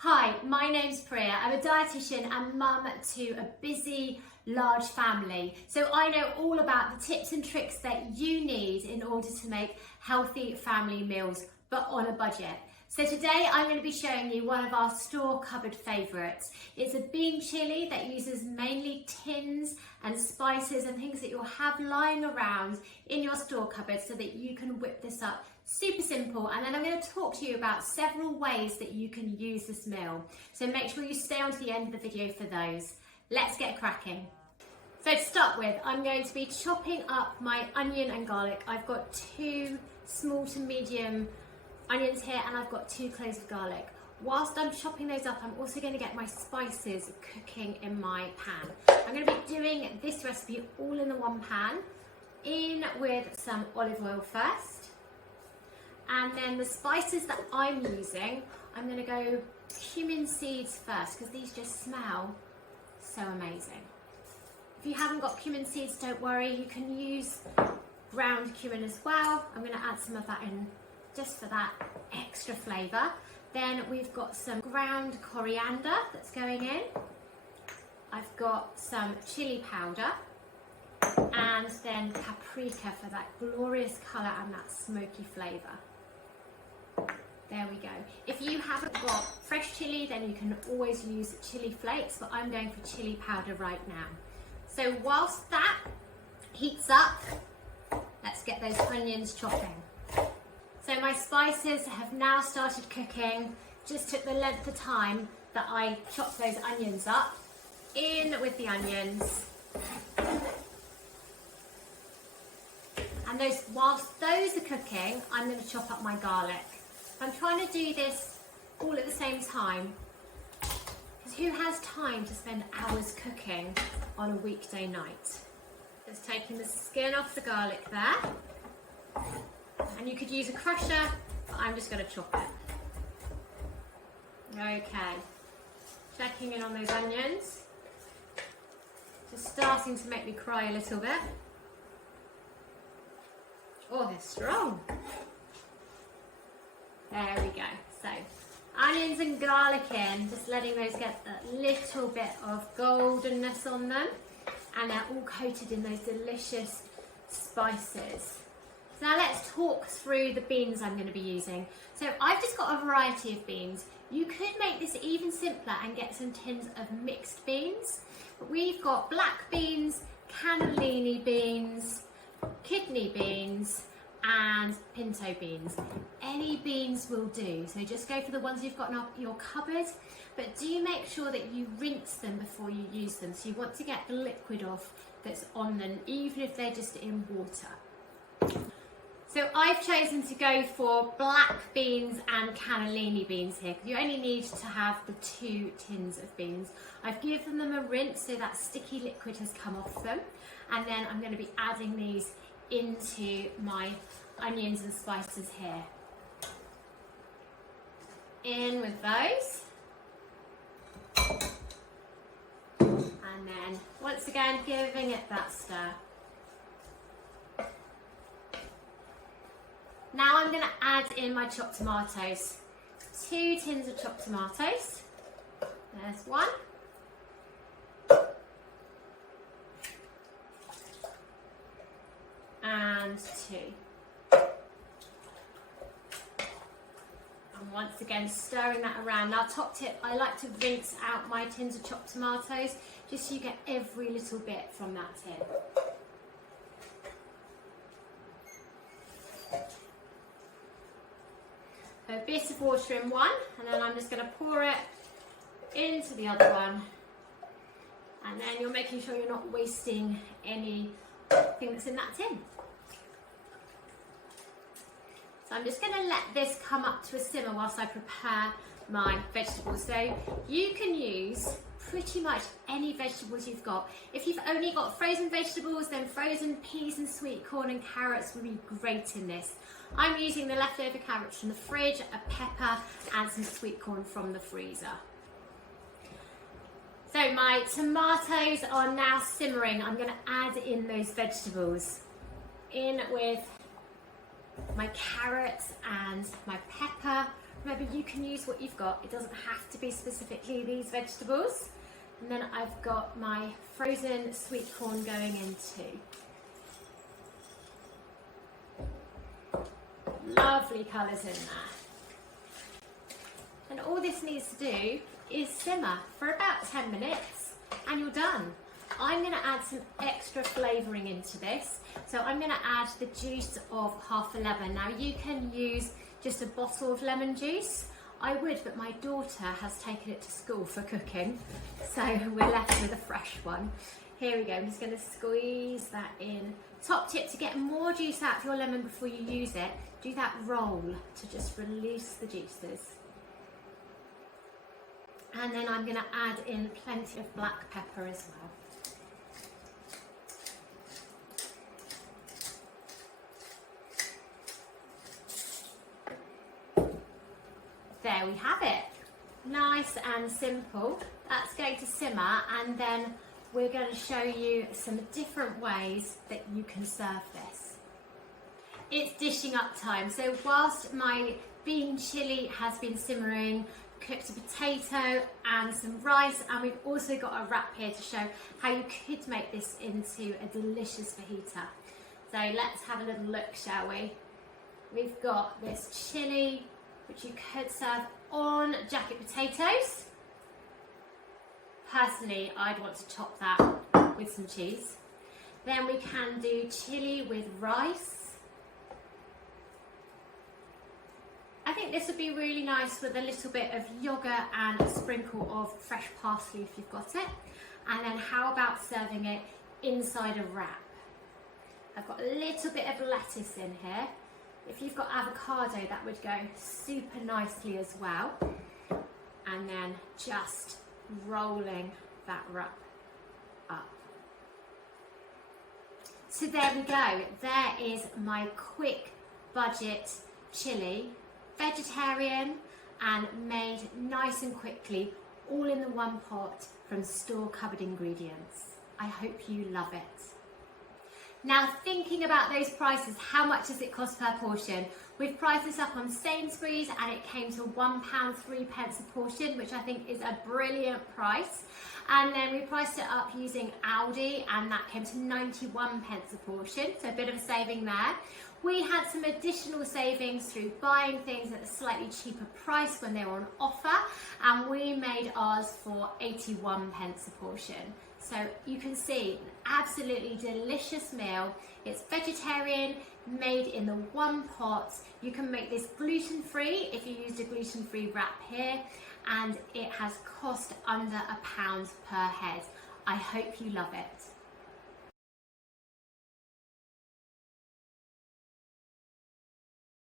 Hi, my name's Priya. I'm a dietitian and mum to a busy, large family. So I know all about the tips and tricks that you need in order to make healthy family meals, but on a budget. So today I'm going to be showing you one of our store cupboard favourites. It's a bean chilli that uses mainly tins and spices and things that you'll have lying around in your store cupboard so that you can whip this up. Super simple. And then I'm going to talk to you about several ways that you can use this meal. So make sure you stay on to the end of the video for those. Let's get cracking. So to start with, I'm going to be chopping up my onion and garlic. I've got 2 small to medium onions here and I've got 2 cloves of garlic. Whilst I'm chopping those up, I'm also going to get my spices cooking in my pan. I'm going to be doing this recipe all in the one pan, in with some olive oil first. And then the spices that I'm using, I'm going to go cumin seeds first because these just smell so amazing. If you haven't got cumin seeds, don't worry, you can use ground cumin as well. I'm going to add some of that in just for that extra flavour. Then we've got some ground coriander that's going in. I've got some chilli powder and then paprika for that glorious colour and that smoky flavour. There we go. If you haven't got fresh chilli, then you can always use chilli flakes, but I'm going for chilli powder right now. So whilst that heats up, let's get those onions chopping. So my spices have now started cooking. Just took the length of time that I chopped those onions up. In with the onions. And whilst those are cooking, I'm going to chop up my garlic. I'm trying to do this all at the same time, because who has time to spend hours cooking on a weekday night? Just taking the skin off the garlic there, and you could use a crusher, but I'm just going to chop it. Okay, checking in on those onions, just starting to make me cry a little bit. Oh, they're strong. There we go. So, onions and garlic in, just letting those get a little bit of goldenness on them. And they're all coated in those delicious spices. So now let's talk through the beans I'm going to be using. So I've just got a variety of beans. You could make this even simpler and get some tins of mixed beans. But we've got black beans, cannellini beans, kidney beans, and pinto beans. Any beans will do, so just go for the ones you've got in your cupboard, but do make sure that you rinse them before you use them. So you want to get the liquid off that's on them, even if they're just in water. So I've chosen to go for black beans and cannellini beans here, because you only need to have the 2 tins of beans. I've given them a rinse so that sticky liquid has come off them, and then I'm going to be adding these into my onions and spices here. In with those. And then once again giving it that stir. Now I'm going to add in my chopped tomatoes. 2 tins of chopped tomatoes. There's 1. And 2. And once again stirring that around. Now top tip, I like to rinse out my tins of chopped tomatoes just so you get every little bit from that tin. A bit of water in one, and then I'm just going to pour it into the other one. And then you're making sure you're not wasting anything that's in that tin. So I'm just going to let this come up to a simmer whilst I prepare my vegetables. So you can use pretty much any vegetables you've got. If you've only got frozen vegetables, then frozen peas and sweet corn and carrots would be great in this. I'm using the leftover carrots from the fridge, a pepper and some sweet corn from the freezer. So my tomatoes are now simmering. I'm going to add in those vegetables. In with my carrots and my pepper, Remember, you can use what you've got. It doesn't have to be specifically these vegetables. And then I've got my frozen sweet corn going in too. Lovely colours in there. And all this needs to do is simmer for about 10 minutes and you're done. I'm going to add some extra flavouring into this. So I'm going to add the juice of half a lemon. Now you can use just a bottle of lemon juice. I would, but my daughter has taken it to school for cooking. So we're left with a fresh one. Here we go, I'm just going to squeeze that in. Top tip to get more juice out of your lemon before you use it, do that roll to just release the juices. And then I'm going to add in plenty of black pepper as well. There we have it. Nice and simple. That's going to simmer, and then we're going to show you some different ways that you can serve this. It's dishing up time. So whilst my bean chilli has been simmering, cooked a potato and some rice, and we've also got a wrap here to show how you could make this into a delicious fajita. So let's have a little look, shall we? We've got this chilli, which you could serve on jacket potatoes. Personally, I'd want to top that with some cheese. Then we can do chilli with rice. I think this would be really nice with a little bit of yogurt and a sprinkle of fresh parsley if you've got it. And then how about serving it inside a wrap? I've got a little bit of lettuce in here. If you've got avocado, that would go super nicely as well. And then just rolling that wrap up. So there we go. There is my quick budget chilli, vegetarian and made nice and quickly, all in the one pot from store cupboard ingredients. I hope you love it. Now, thinking about those prices, how much does it cost per portion? We've priced this up on Sainsbury's and it came to £1.03 a portion, which I think is a brilliant price. And then we priced it up using Aldi and that came to 91 pence a portion, so a bit of a saving there. We had some additional savings through buying things at a slightly cheaper price when they were on offer, and we made ours for 81 pence a portion. So you can see, an absolutely delicious meal. It's vegetarian, made in the one pot. You can make this gluten-free if you used a gluten-free wrap here, and it has cost under £1 per head. I hope you love it.